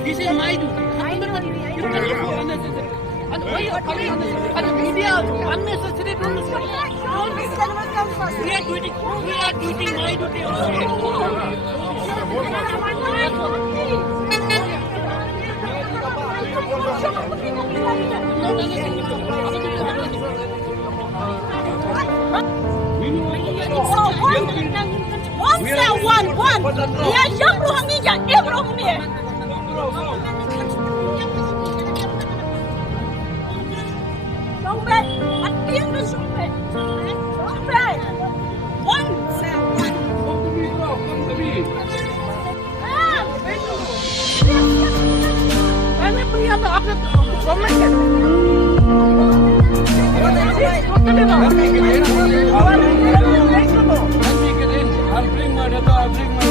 This is my duty. You can look for unnecessary. And why you are coming and the media unnecessary to we are doing my duty one. Ya yang rohani ya rohani. Sombe, atin na sombe. Sombe. One. Ano punya tu aku komen kan? I'll bring my data. I'll bring my.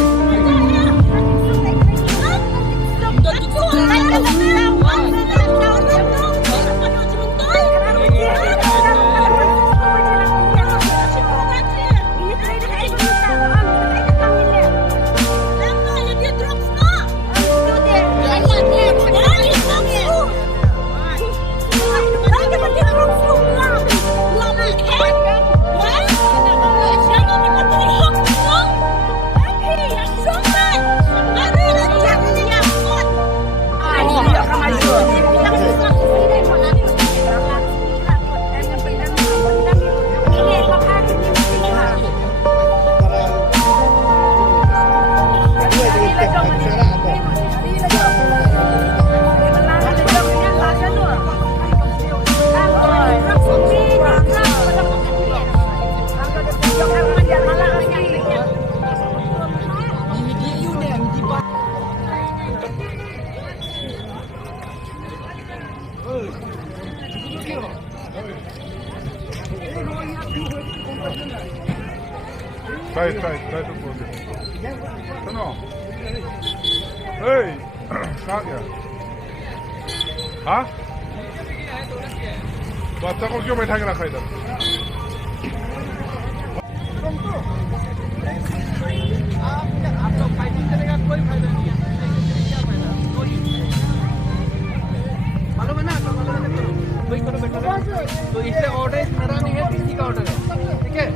Try to close it. सुनो, hey, कहाँ गया? हाँ? बच्चा को क्यों बैठा के रखा इधर? आप लोग फाइटिंग करेगा कोई फायदा नहीं है। क्या फायदा? मालूम है ना? कोई करो बेटा। तो इसलिए ऑर्डर मेरा नहीं है, किसी का ऑर्डर है, ठीक है?